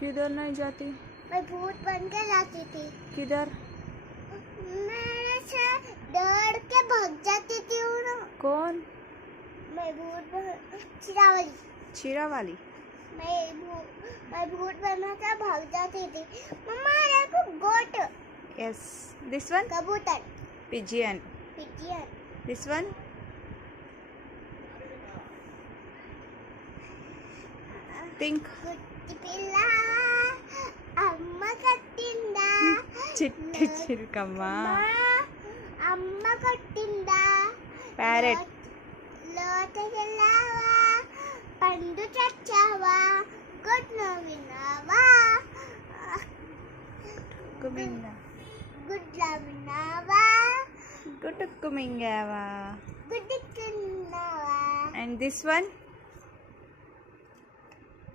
किधर नहीं जाती? मैं भूत बन के जाती थी। किधर? मेरे से डर के भाग जाती थी ना। कौन? मैं चिरावाली। चीरावाली। मैं भूत बना था, भाग जाती थी। मम्मा देखो गोट। Yes. This one? कबूतर। Pigeon. Pigeon. This one? Think. కుట్టి పిల్ల అమ్మ కట్టిందా చిట్టి చిరుకమ్మ. అమ్మ కొట్టిందా Parrot. లోతకెళ్ళావా పండు చచ్చావా గుడ్లు విన్నావా Kuminga. గుడ్ల విన్నావా Gutuk kumingawa. గుడ్డు తిన్నావా And this one?